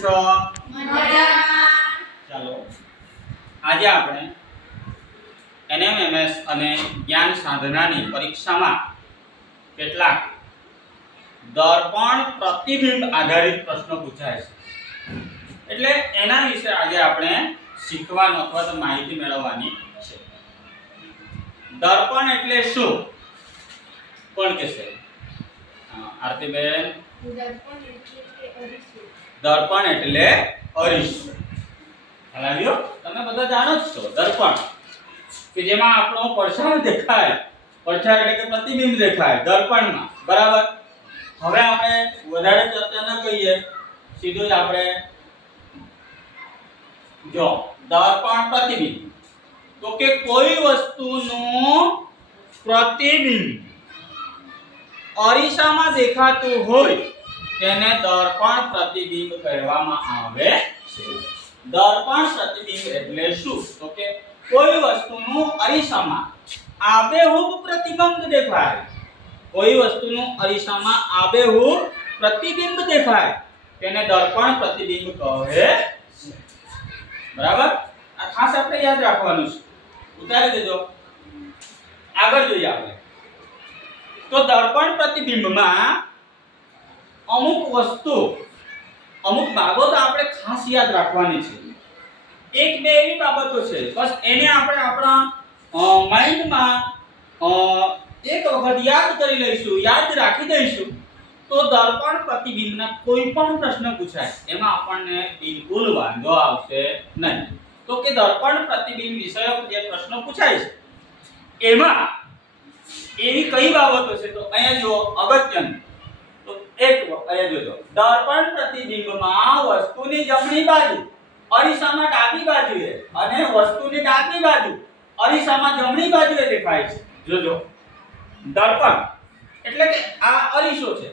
છો? મજામાં. ચાલો આજે આપણે એનએમએમએસ અને જ્ઞાન સાધનાની પરીક્ષામાં કેટલાક દર્પણ પ્રતિબિંબ આધારિત પ્રશ્નો પૂછાય છે, એટલે એના વિશે આજે આપણે શીખવાનું અથવા તો માહિતી મેળવવાની છે. દર્પણ એટલે શું? કોણ કહેશે? આરતીબેન. દર્પણ એટલે અરીસો. હલાવ્યો તમે બધા જાણો જ છો. દર્પણ કે જેમાં આપણો પડછાયો દેખાય, પડછાયો એટલે કે પ્રતિબિંબ દેખાય દર્પણમાં, બરાબર. હવે આપણે વધારે ચર્ચા ન કરીએ, સીધું જ આપણે જો દર્પણ પ્રતિબિંબ તો કે કોઈ વસ્તુનું પ્રતિબિંબ અરીસામાં દેખાતું હોય તેને દર્પણ પ્રતિબિંબ કહેવામાં આવે છે. દર્પણ પ્રતિબિંબ એટલે શું? તો કે કોઈ વસ્તુનું અરીસામાં આબેહૂબ પ્રતિબિંબ દેખાય. કોઈ વસ્તુનું અરીસામાં આબેહૂબ પ્રતિબિંબ દેખાય તેને દર્પણ પ્રતિબિંબ કહે છે. બરાબર? આ ખાસ આપણે યાદ રાખવાનું છે. ઉતારી દેજો. આગળ જોઈએ આપણે. તો દર્પણ પ્રતિબિંબમાં અમુક વસ્તુ, અમુક બાબતો આપણે ખાસ યાદ રાખવાની છે. એક બે એવી બાબતો છે, બસ એને આપણે આપણા માઈન્ડમાં એક વખત યાદ કરી લઈશું, યાદ રાખી દઈશું તો દર્પણ પ્રતિબિંબના કોઈ પણ પ્રશ્ન પૂછાય એમાં આપણને બિલકુલ વાંધો આવશે નહીં. તો કે દર્પણ પ્રતિબિંબ વિષયક જે પ્રશ્નો પૂછાય છે એમાં એવી કઈ બાબતો છે? તો અહીંયા જો અગત્યનું તો એક અહીંયા જોજો. દર્પણ પ્રતિબિંબમાં વસ્તુની જમણી બાજુ અરીસામાં ડાબી બાજુએ અને વસ્તુની ડાબી બાજુ અરીસામાં જમણી બાજુએ દેખાય છે. જોજો, દર્પણ એટલે કે આ અરીસો છે.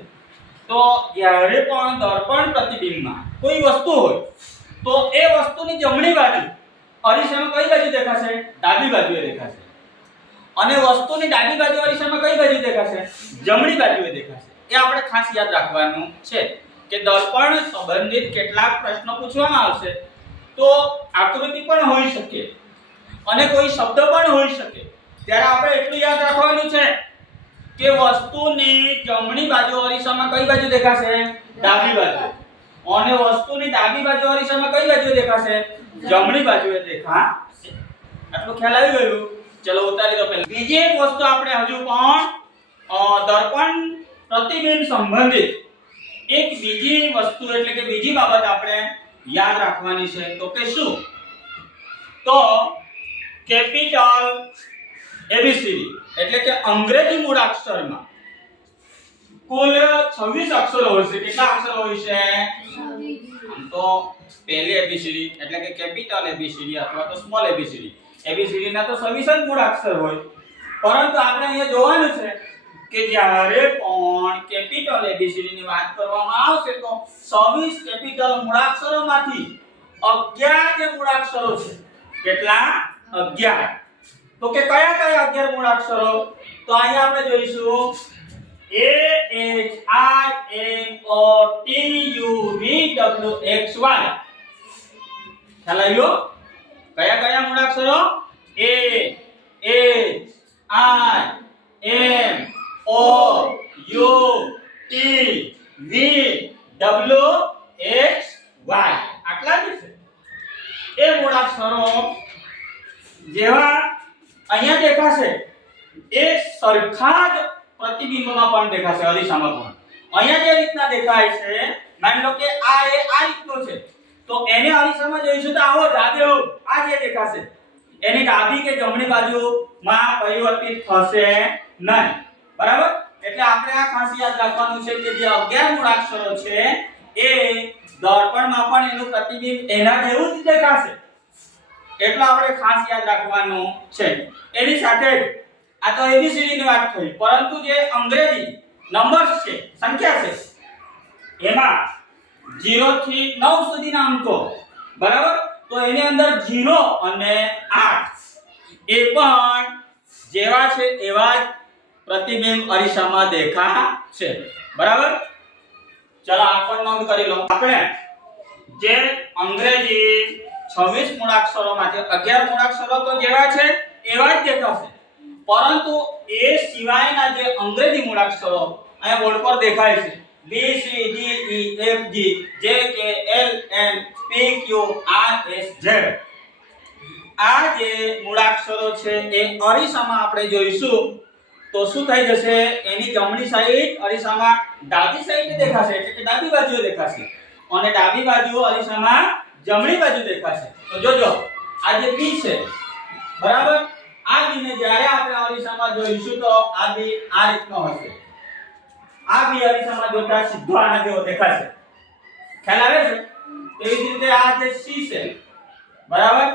તો જ્યારે પણ દર્પણ પ્રતિબિંબમાં કોઈ વસ્તુ હોય તો એ વસ્તુની જમણી બાજુ અરીસામાં કઈ બાજુ દેખાશે? ડાબી બાજુએ દેખાશે. અને વસ્તુની ડાબી બાજુ અરીસામાં કઈ બાજુ દેખાશે? જમણી બાજુએ દેખાશે. એ આપણે ખાસ યાદ રાખવાનું છે કે દર્પણ સંબંધિત કેટલાક પ્રશ્નો પૂછવામાં આવશે તો આકૃતિ પણ હોઈ શકે અને કોઈ શબ્દ પણ હોઈ શકે. ત્યારે આપણે એટલું યાદ રાખવાનું છે કે વસ્તુની જમણી બાજુ અરીસામાં કઈ બાજુ દેખાશે? ડાબી બાજુ. અને વસ્તુની ડાબી બાજુ અરીસામાં કઈ બાજુ દેખાશે? જમણી બાજુએ દેખાશે. આટલું ખ્યાલ આવી ગયું? ચલો ઉતારી દો પહેલા. બીજી એક વસ્તુ આપણે હજુ પણ દર્પણ પ્રતિબિંબ સંબંધિત એક બીજી વસ્તુ એટલે કે બીજી બાબત આપણે યાદ રાખવાની છે. તો કે શું? તો કેપિટલ એબીસીડી એટલે કે અંગ્રેજી મૂળાક્ષરમાં કુલ 26 અક્ષરો હોય છે. કેટલા અક્ષરો હોય છે? 26. આમ તો પહેલી એબીસીડી એટલે કે કેપિટલ એબીસીડી અથવા તો સ્મોલ એબીસીડી, એબીસીડી ના તો 26 જ મૂળાક્ષર હોય. પરંતુ આપણે અહીંયા જોવાનું છે કે જ્યારે પણ કેપિટલ એબીસીડી ની વાત કરવામાં આવશે તો 26 કેપિટલ મૂળાક્ષરોમાંથી 11 જે મૂળાક્ષરો છે, કેટલા? 11. તો કે કયા કયા 11 મૂળાક્ષરો? તો અહીંયા આપણે જોઈશું A H I M O T U V W X Y. ખ્યાલ આવ્યો? કયા કયા મૂળાક્ષરો? A H I M O U T V W X Y. આટલા જ છે. એ મૂળાક્ષરો જેવા અહીંયા દેખાશે એ સરખા જ પ્રતિબિંબમાં પણ દેખાશે, અરીસામાં પણ. અહીંયા જે રીતના દેખાય છે, માની લો કે આ રીતનો છે તો એને અરીસામાં જોઈશું તો આવો ડાબેહૂબ આ જે દેખાશે એની ડાબી કે જમણી બાજુમાં પરિવર્તિત થશે નહીં. બરાબર? એટલે આપણે આ ખાસ યાદ રાખવાનું છે કે જે 11 મૂળાક્ષરો છે એ દર્પણમાં પણ એનું પ્રતિબિંબ એના જેવું જ દેખાશે. એટલો આપણે ખાસ યાદ રાખવાનું છે. એની સાથે આ તો એબીસીડી ની વાત થઈ, પરંતુ જે અંગ્રેજી નંબર્સ છે, સંખ્યા છે, એમાં 0 થી 9 સુધીના અંકો, બરાબર? તો એની અંદર 0 અને 8 એ પણ જેવા છે એવા જ પ્રતિબિંબ અરીસામાં દેખાશે. બરાબર? ચલો આ પણ નોંધ કરી લો. આપણે જે અંગ્રેજી 26 મૂળાક્ષરોમાંથી 11 મૂળાક્ષરો તો જેવા છે એવા જ દેખાશે, પરંતુ એ સિવાયના જે અંગ્રેજી મૂળાક્ષરો અહીંયા બોર્ડ પર દેખાય છે B C D E F G J K L M P Q R S Z, આ જે મૂળાક્ષરો છે એ અરીસામાં આપણે જોઈશું તો શું થઈ જશે, એની જમણી સાઈડ અરીસામાં ડાબી સાઈડ દેખાશે, એટલે કે ડાબી બાજુએ દેખાશે, અને ડાબી બાજુ અરીસામાં જમણી બાજુ દેખાશે. તો જોજો આ જે B છે બરાબર, આ B ને જ્યારે આપણે અરીસામાં જોઈશું તો આ B આ રીતનો હશે, આ B અરીસામાં જોતા સીધો આના જેવો દેખાશે, ખ્યાલ આવે છે? તેવી જ રીતે આ જે C છે બરાબર,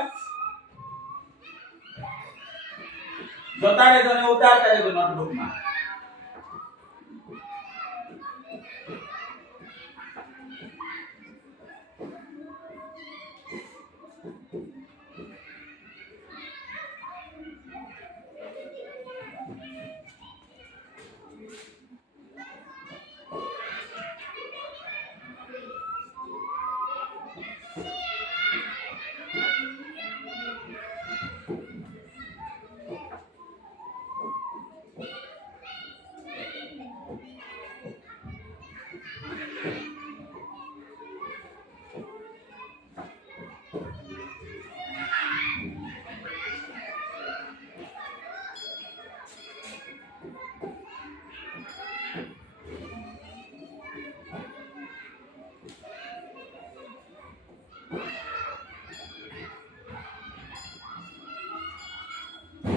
જોતા રહેજો અને ઉતારતા રહેજો નોટબુકમાં.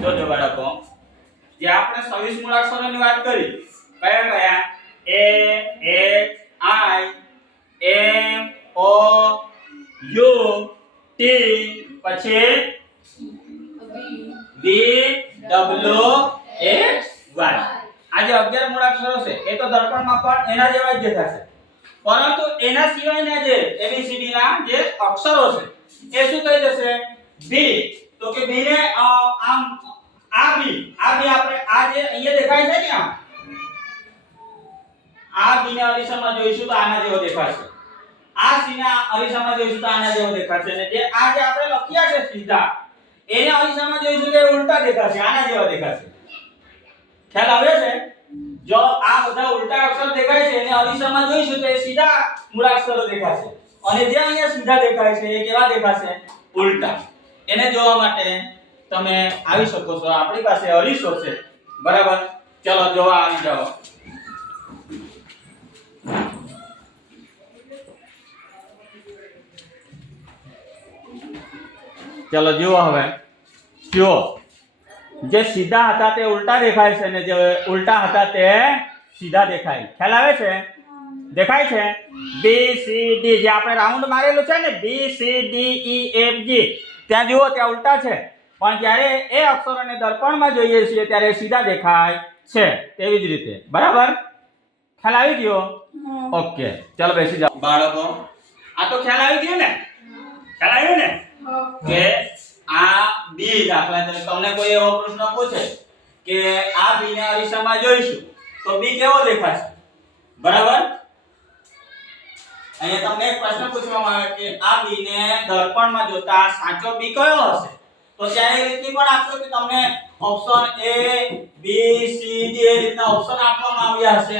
જોજો બાળકો, જે આપણે 26 મૂળાક્ષરોની વાત કરી, કયા કયા? A H I M O U T, પછી B W X Y. આ જે 11 મૂળાક્ષરો છે એ તો દર્પણમાં પણ એના જેવા જ દેખાશે, પરંતુ એના સિવાયના જે ABCD ના જે અક્ષરો છે એ શું થઈ જશે? B. તો કે B ને આમ આ B આપણે આ જે અહીંયા દેખાય છે ને, આ B ને અરીસામાં જોઈશું તો આના જેવો દેખાશે, આ C ના અરીસામાં જોઈશું તો આના જેવો દેખાશે, અને જે આ જે આપણે લખ્યા છે સીધા એને અરીસામાં જોઈશું તો ઉલટા દેખાશે, આના જેવા દેખાશે. ખ્યાલ આવે છે? જો આ બધા ઉલટા અક્ષર દેખાય છે એને અરીસામાં જોઈશું તો એ સીધા મૂળાક્ષરો દેખાશે, અને જે અહીંયા સીધા દેખાય છે એ કેવા દેખાશે? ઉલટા. એને જોવા માટે તમે આવી શકો છો, આપણી પાસે અરીસો છે બરાબર. ચલો જોવા આવી જાઓ. ચલો જુઓ, હવે જુઓ, જે સીધા હતા તે ઉલટા દેખાય છે ને જે ઉલટા હતા તે સીધા દેખાય. ખ્યાલ આવે છે? દેખાય છે? B C D જે આપણે રાઉન્ડ મારેલું છે ને B C D E F G, ત્યાં જુઓ ત્યાં ઉલટા છે, પણ જ્યારે એ અક્ષરોને દર્પણમાં જોઈએ છીએ ત્યારે સીધા દેખાય છે. તેવી જ રીતે બરાબર. ખ્યાલ આવી ગયો? ઓકે, ચાલો બેસી જાઓ બાળકો. આ તો ખ્યાલ આવી ગયો ને? ખ્યાલ આવ્યો ને કે આ B દાખલા તરીકે તમને કોઈ એવો પ્રશ્ન પૂછે કે આ B ને અરીસામાં જોઈશું તો B કેવો દેખાશે? બરાબર. અહીંયા તમને એક પ્રશ્ન પૂછવામાં આવે કે આ B ને દર્પણમાં જોતા સાચો B કયો હશે? તો ત્યાં એ રીતની પણ આપશો કે તમને option A B C D એ રીતના ઓપ્શન આપવામાં આવ્યા હશે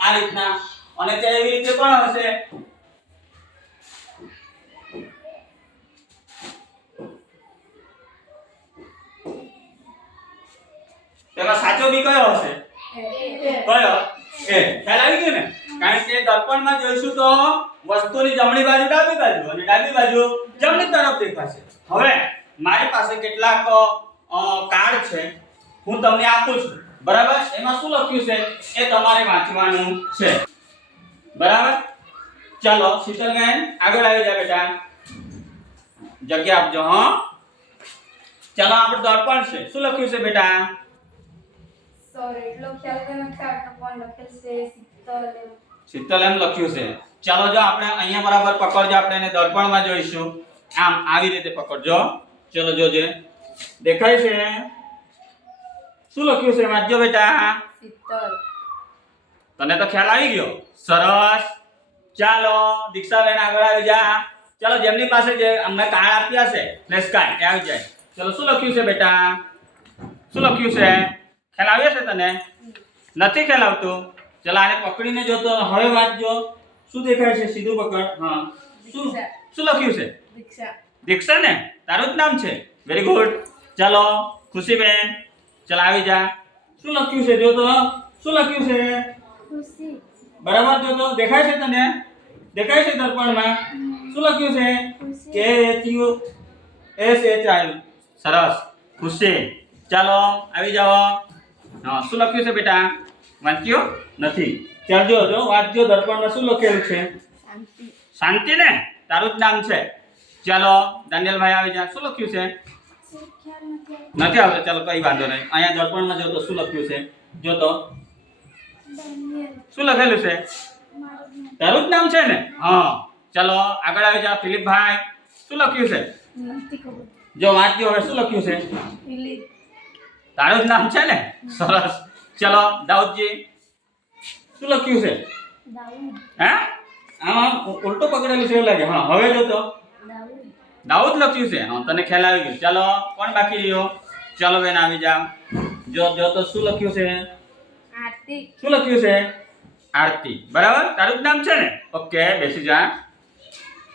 આ રીતના, અને ત્યાં એવી રીતે પણ હશે તેમાં સાચો B કયો હશે? કયો? એ. ખ્યાલ આવી ગયો ને? કારણ કે દર્પણમાં જોઈશું તો વસ્તુની જમણી બાજુ ડાબી બાજુ અને ડાબી બાજુ જમણી તરફ દેખાશે. હવે મારી પાસે કેટલાક કાર્ડ છે, હું તમને આપું છું બરાબર. એમાં શું લખ્યું છે એ તમારે વાંચવાનું છે બરાબર. ચાલો શીતલબેન આગળ આવી જા બેટા, જગ્યા આપજો. હા ચાલો, આપણે દર્પણ છે, શું લખ્યું છે બેટા? સર એટલો ખ્યાલ કે નથી આવતો, પણ લખેલ છે શીતલ એમ લખ્યું છે. ચાલો જો આપણે અહીંયા બરાબર પકડજો, આપણે એને દર્પણમાં જોઈશું. આમ આવી રીતે પકડજો. ચલો જોજે, દેખાય છે? શું લખ્યું છે વાંચજો બેટા. શીતલ. તને તો ખ્યાલ આવી ગયો? સરસ. ચાલો દીક્ષાબેન આગળ આવી જા. ચલો જેમની પાસે જે અમને કાર્ડ આપ્યા છે ફ્લેશ કાર્ડ એ આવી જાય. ચલો શું લખ્યું છે બેટા? શું લખ્યું છે? ખ્યાલ આવ્યો છે તને? નથી ખ્યાલ આવતું? ચલો આને પકડીને જોતો હવે વાંચજો. શું દેખાય છે? સીધું પકડ. હા શું શું લખ્યું છે? દીક્ષા. દીક્ષા ને? તારું જ નામ છે. Very good. ચલો ખુશીબેન ચલ આવી જા. શું લખ્યું છે જોતો? શું લખ્યું છે? ખુશી. બરાબર જોતો દેખાય છે તને? દેખાય છે દર્પણમાં? શું લખ્યું છે? કે એચ એસ એચ આઈ. સરસ. ખુશી. ચાલો આવી જાઓ. હા શું લખ્યું છે બેટા? વાંચ્યું નથી? ચાલ જો વાંચજો દર્પણમાં શું લખેલું છે? શાંતિ. શાંતિ ને? તારું જ નામ છે. ચાલો દાનિયેલભાઈ આવી જા. શું લખ્યું છે? ખ્યાલ નથી. નથી આવતો? ચાલો કઈ વાંધો નહીં. અહીંયા દર્પણમાં જોતો શું લખ્યું છે? જોતો દાનિયેલ. શું લખેલું છે? મારું નામ. તારું જ નામ છે ને? હા ચાલો આગળ આવી જા. ફિલિપભાઈ શું લખ્યું છે? નથી ખબર. જો વાંચજો હવે શું લખ્યું છે? ફિલિપ. તારું જ નામ છે ને? સરસ. ચલો દાઉદજી શું લખ્યું છે? દાઉદ. હે આમાં ઉલટું પકડેલું છે એવું લાગે. હા હવે જોતો દાઉદ. દાઉદ લખ્યું છે. હા તને ખ્યાલ આવી ગયો. ચાલો કોણ બાકી રહ્યો? ચાલો બેન આવી જા. જો તો શું લખ્યું છે? આરતી. શું લખ્યું છે? આરતી. બરાબર તારું જ નામ છે ને? ઓકે બેસી જા.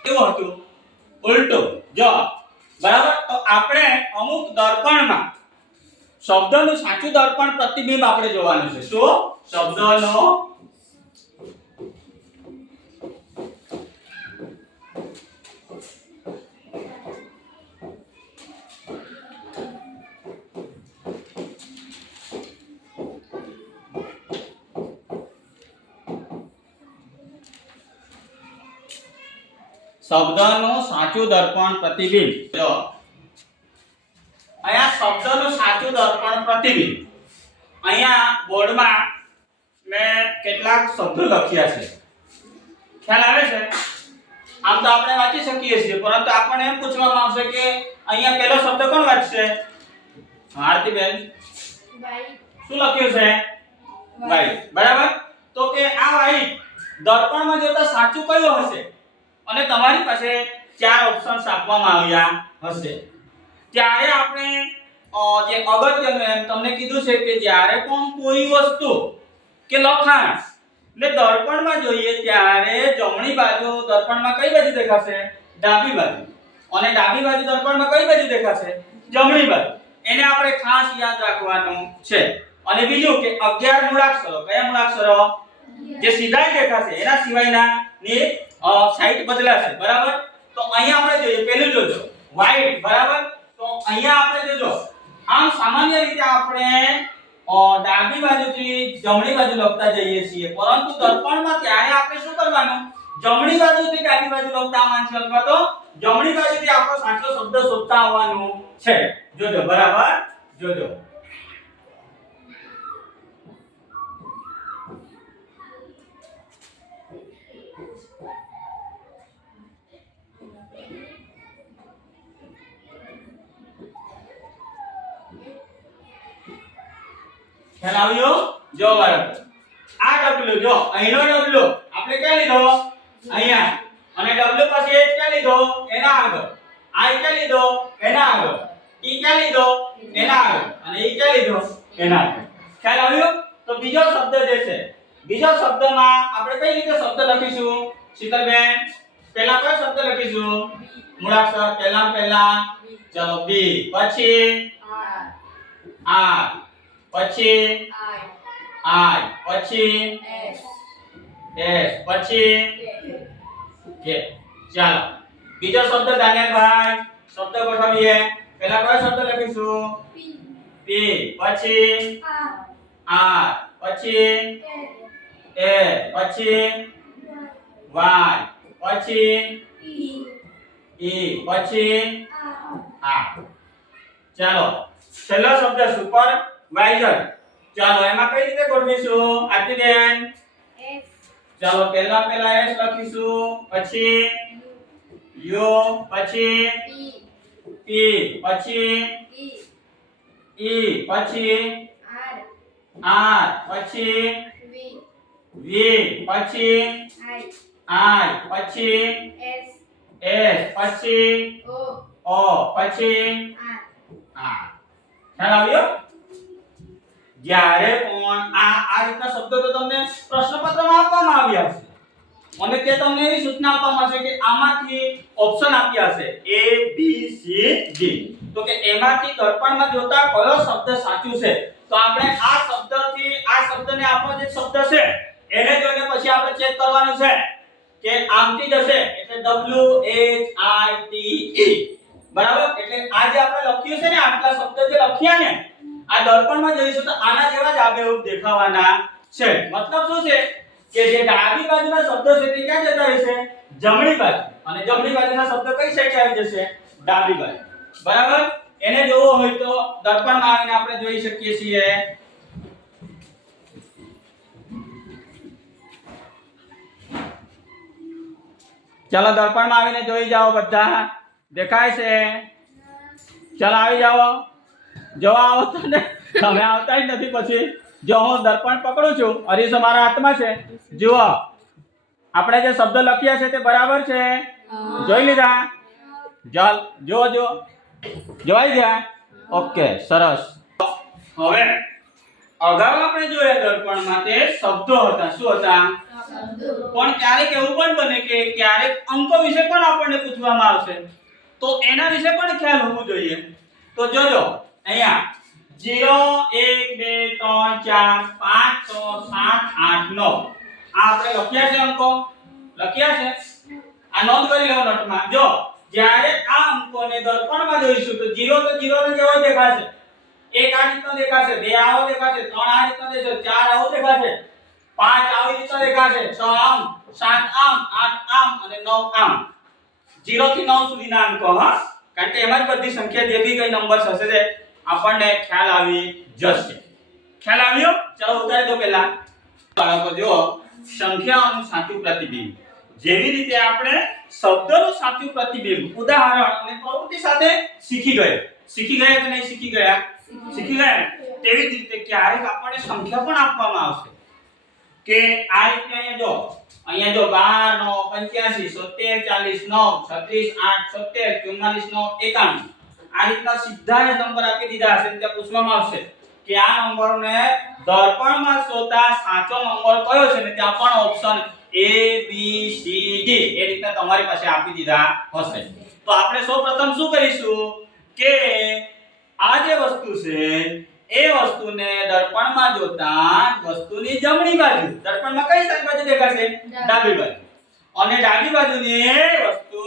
કેવું હતું? ઉલટું. જો બરાબર તો આપણે અમુક દર્પણમાં શબ્દનું સાચું દર્પણ પ્રતિબિંબ આપણે જોવાનું છે. શું? શબ્દનો શબ્દનું સાચું દર્પણ પ્રતિબિંબ. જો અહીંયા શબ્દનું સાચું દર્પણ પ્રતિબિંબ. અહીંયા બોર્ડમાં મેં કેટલાક શબ્દો લખ્યા છે. ખ્યાલ આવે છે? આમ તો આપણે વાંચી શકીએ છીએ પરંતુ આપણને એમ પૂછવામાં આવશે કે અહીંયા પહેલો શબ્દ કોણ વાંચશે? આરતીબેન વાઈટ. શું લખ્યું છે? વાઈટ. બરાબર તો કે આ વાઈટ દર્પણમાં જોતા સાચું કયું હશે? અને તમારી પાસે ચાર ઓપ્શન્સ આપવામાં આવ્યા હશે. ત્યારે આપણે જે અગત્યનું એમ તમને કીધું છે કે જ્યારે પણ કોઈ વસ્તુ કે લખાણ ને દર્પણમાં જોઈએ ત્યારે જમણી બાજુ દર્પણમાં કઈ બાજુ દેખાશે? ડાબી બાજુ. અને ડાબી બાજુ દર્પણમાં કઈ બાજુ દેખાશે? જમણી બાજુ. એને આપણે ખાસ યાદ રાખવાનું છે. અને બીજું કે 11 મૂળાક્ષરો. કયા મૂળાક્ષરો? જે સીધા દેખાશે એના સિવાયના ની સાઈડ બદલાશે. બરાબર તો અહીંયા આપણે જોઈએ પહેલું જોજો white. બરાબર તો અહીંયા આપણે જોજો આમ સામાન્ય રીતે આપણે ડાબી બાજુથી જમણી બાજુ લખતા જઈએ છીએ પરંતુ દર્પણમાં ત્યારે આપણે શું કરવાનું? જમણી બાજુથી ડાબી બાજુ લખતા આવવાનું છે અથવા તો જમણી બાજુથી આપણો સાચો શબ્દ શોધતા આવવાનું છે. જોજો બરાબર જોજો. ખ્યાલ આવ્યો? જો બરાબર આ ડબલ્યુ જો અહીંનો ડબલ્યુ આપણે ક્યાં લીધો? અહીંયા. અને ડબલ્યુ પછી એચ ક્યાં લીધો? એના આગળ. આઈ ક્યાં લીધો? એના આગળ. ઈ ક્યાં લીધો? એના આગળ. અને ઈ ક્યાં લીધો? એના આગળ. ખ્યાલ આવ્યો? તો બીજો શબ્દ જે છે બીજો શબ્દમાં આપણે કઈ રીતે શબ્દ લખીશું? શીતલબેન પહેલા કયો શબ્દ લખીશું? મૂળાક્ષર પહેલા ચલો બી પછી આર પછી આઈ પછી એસ પછી કે. ચાલો બીજો શબ્દ દાનિયેલભાઈ શબ્દ ગોઠવીએ. પહેલા કયો શબ્દ લખીશું? પી પછી આર પછી એ પછી વાય પછી ઈ પછી આ. ચાલો છેલ્લો શબ્દ સુપરવાઇઝર. ચાલો એમાં કઈ રીતે ગોઠવીશું? આરતીબેન ચાલો પહેલા એસ લખીશું પછી યુ પછી પી પછી ઈ પછી આર પછી વી પછી આઈ પછી એસ પછી ઓ પછી આ ખ્યાલ આવ્યો? જ્યારે પણ આ રીતના શબ્દો તો તમને પ્રશ્નપત્રમાં આપવામાં આવ્યા છે અને તે તમને એવી સૂચના આપવામાં આવશે કે આમાંથી ઓપ્શન આપ્યા છે A B C D તો કે એમાંથી દર્પણમાં જોતા કયો શબ્દ સાચું છે તો આપણે આ શબ્દથી આ શબ્દને આપણો જે શબ્દ છે એને જોઈને પછી આપણે ચેક કરવાનું છે કે આમથી જશે એટલે W H I T E બરાબર એટલે આ જે આપણે લખ્યું છે ને આટલા શબ્દ જે લખ્યા ને આ દર્પણમાં જોઈશું તો આના જેવા જ આબેહૂબ દેખાવાના છે મતલબ શું છે કે જે ડાબી બાજુના શબ્દો છે તે ક્યાં જતા રહેશે જમણી બાજુ અને જમણી બાજુના શબ્દ કઈ સાઈડ આવી જશે ડાબી બાજુ બરાબર એને જોવો હોય તો દર્પણમાં આવીને આપણે જોઈ શકીએ છીએ ચાલો દર્પણમાં આવીને જોઈ જાઓ બધા દેખાય છે ચાલો આવી જાઓ જો આવો તો ને તમે આવતા જ નથી પછી જો હું દર્પણ પકડું છું અરીસો મારા હાથમાં છે જુઓ આપણે જે શબ્દ લખ્યા છે તે બરાબર છે જોઈ લીધા ચાલ જો જોઈ ગયા ઓકે સરસ હવે અગાઉ આપણે જોયા દર્પણમાં તે શબ્દો હતા શું હતા પણ ક્યારેક એવું પણ બને કે ક્યારેક અંકો વિશે પણ આપણને પૂછવામાં આવશે તો એના વિશે પણ ખ્યાલ હોવો જોઈએ તો જોજો અહીંયા 0 1 2 3 4 5 6 7 8 9 આ આપણે લખ્યા છે અંકો લખ્યા છે આ નોંધ કરી લો નોટમાં જો જ્યારે આ અંકોને દર્પણમાં જોઈશું તો 0 તો 0 ને જેવો દેખાશે 1 આ રીતનો દેખાશે 2 આવો દેખાશે 3 આ રીતનો દેખાશે 4 આવો દેખાશે 5 આવી રીતનો દેખાશે 6 આમ 7 આમ 8 આમ અને 9 આમ 0 થી 9 સુધીના અંકો હા કારણ કે એમાં જ બધી સંખ્યા જે બી કઈ નંબર હશે તે આપણને ખ્યાલ આવી જશે ખ્યાલ આવ્યો ચાલો ઉતારી દો પહેલા બાળકો જો સંખ્યાઓનું સાચું પ્રતિબિંબ જેવી રીતે આપણે શબ્દનું સાચું પ્રતિબિંબ ઉદાહરણ અને પ્રવૃત્તિ સાથે શીખી ગયા કે નહીં શીખી ગયા તેવી જ રીતે ક્યારેક આપણને સંખ્યા પણ આપવામાં આવશે કે આ રીતે અહીંયા જો 12 9 85 70 40 9 36 8 70 44 9 91 આ રીતના સીધા જ નંબર આપી દીધા હશે ત્યાં પૂછવામાં આવશે કે આ નંબરને દર્પણમાં શોધતા સાચો નંબર કયો છે ને ત્યાં પણ option A B C D એ રીતના તમારી પાસે આપી દીધા હશે તો આપણે સૌપ્રથમ શું કરીશું કે આ જે વસ્તુ છે એ વસ્તુને દર્પણમાં જોતા વસ્તુની જમણી બાજુ દર્પણમાં કઈ સાઈડ બાજુ દેખાશે ડાબી બાજુ અને ડાબી બાજુની વસ્તુ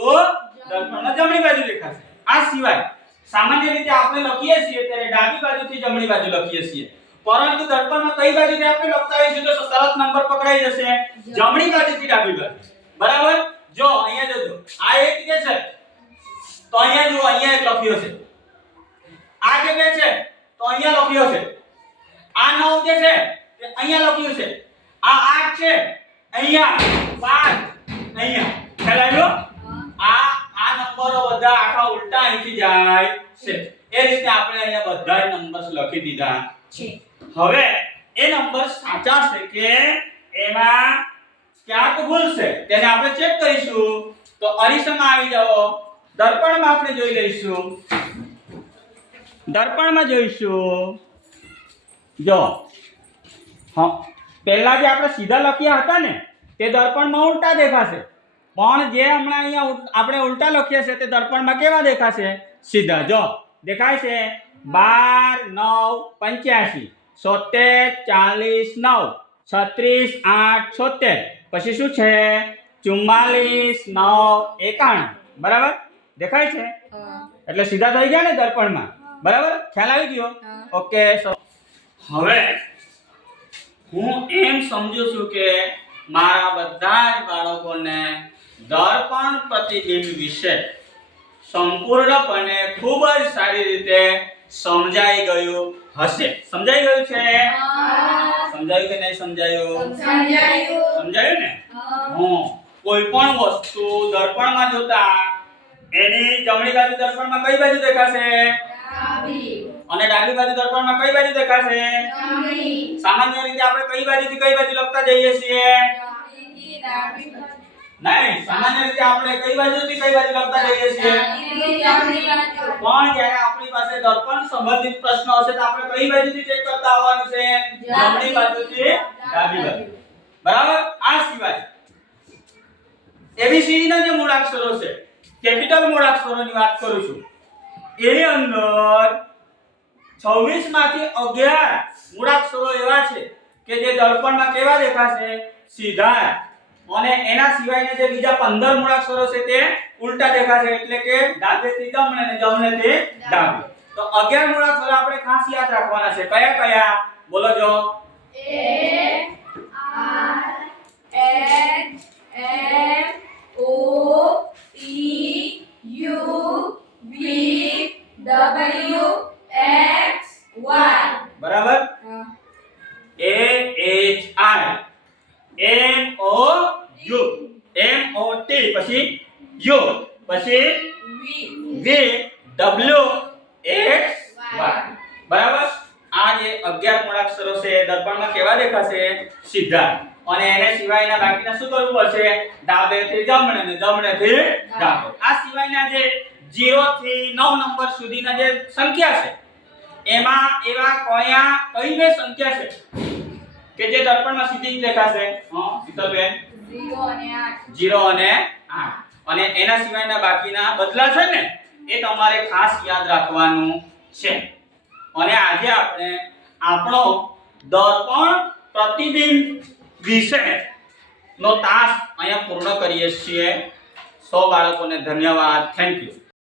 દર્પણમાં જમણી બાજુ દેખાશે આ સિવાય સામાન્ય રીતે આપણે લખીએ છીએ ત્યારે ડાબી બાજુથી જમણી બાજુ લખીએ છીએ પરંતુ દર્પણમાં કઈ બાજુથી આપણે લખતા હોઈશું તો તરત નંબર પકડાઈ જશે જમણી બાજુથી ડાબી બાજુ બરાબર જો અહીંયા જોજો આ એક કે છે તો અહીંયા જો અહીંયા એક લખ્યો છે આ જે બે છે તો અહીંયા લખ્યો છે આ 9 જે છે તે અહીંયા લખ્યું છે આ 8 છે અહીંયા 5 અહીંયા ખ્યાલ આવ્યો આ નંબરો બધા આખા ઉલટા અહીંથી જાય છે એ રીતે આપણે અહીંયા બધા જ નંબર્સ લખી દીધા છે હવે એ નંબર સાચા છે કે એમાં ક્યાંક ભૂલ છે તેને આપણે ચેક કરીશું તો અરીસામાં આવી જાઓ દર્પણમાં આપણે જોઈ લઈશું દર્પણમાં જોઈશું જો હા પહેલા જે આપણે સીધા લખ્યા હતા ને તે દર્પણમાં ઉલટા દેખાશે પણ જે હમણાં અહીંયા આપણે ઉલટા લખ્યા છે તે દર્પણમાં કેવા દેખાશે સીધા જો દેખાય છે 12 9 85 70 40 9 36 8 70 પછી શું છે 44 9 91 બરાબર દેખાય છે એટલે સીધા થઈ ગયા ને દર્પણમાં બરાબર ખ્યાલ આવી ગયો ઓકે હવે હું એમ સમજુ છું કે મારા બધા જ બાળકોને દર્પણ પ્રતિબિંબ વિશે સંપૂર્ણપણે ખૂબ જ સારી રીતે સમજાઈ ગયું હશે સમજાઈ ગયું છે સમજાયું કે નહીં સમજાયું સમજાયું ને કોઈ પણ વસ્તુ દર્પણમાં જોતા એની જમણી બાજુ દર્પણમાં કઈ બાજુ દેખાશે અને ડાબી બાજુ દર્પણમાં કઈ બાજુ દેખાશે સામાન્ય રીતે આપણે કઈ બાજુથી કઈ બાજુ લખતા જઈએ છીએ નહીં, સામાન્ય રીતે આપણે કઈ બાજુથી કઈ બાજુ લખતા જઈએ છીએ? પણ જ્યારે આપણી પાસે દર્પણ સંબંધિત પ્રશ્ન હશે તો આપણે કઈ બાજુથી ચેક કરતા આવવાનું છે? જમણી બાજુથી ડાબી બાજુ. બરાબર? આ સિવાય ABCD ના જે મૂળાક્ષરો છે, કેપિટલ મૂળાક્ષરોની વાત કરું છું, એની અંદર 26 માંથી 11 મૂળાક્ષરો એવા છે કે જે દર્પણમાં કેવા દેખાશે? સીધા. અને એના સિવાયના જે બીજા 15 મૂળાક્ષરો છે તે ઉલટા દેખાશે, એટલે કે ડાબેથી જમણે અને જમણેથી ડાબે. તો 11 મૂળાક્ષરો આપણે ખાસ યાદ રાખવાના છે. કયા કયા? બોલો જો. બરાબર? AHIMOUMOT પછી U પછી VWXY. બરાબર? આ જે 11 મૂળાક્ષરો છે એ દર્પણમાં કેવા દેખાશે? સીધા. અને એને સિવાયના બાકીના શું કરવું પડશે? ડાબેથી જમણે અને જમણેથી ડાબે. આ સિવાયના જે 0 થી 9 નંબર સુધીના જે સંખ્યા છે એમાં એવા કઈ બે સંખ્યા છે કે જે દર્પણમાં સીધી જ દેખાશે? શીતલબેન, 0 અને 8. અને એના સિવાયના બાકીના બદલા છે ને એ તમારે ખાસ યાદ રાખવાનું છે. અને આજે આપણે આપણો દર્પણ પ્રતિબિંબ વિષયનો તાસ અહીંયા પૂર્ણ કરીએ છીએ. સૌ બાળકોને ધન્યવાદ. Thank you.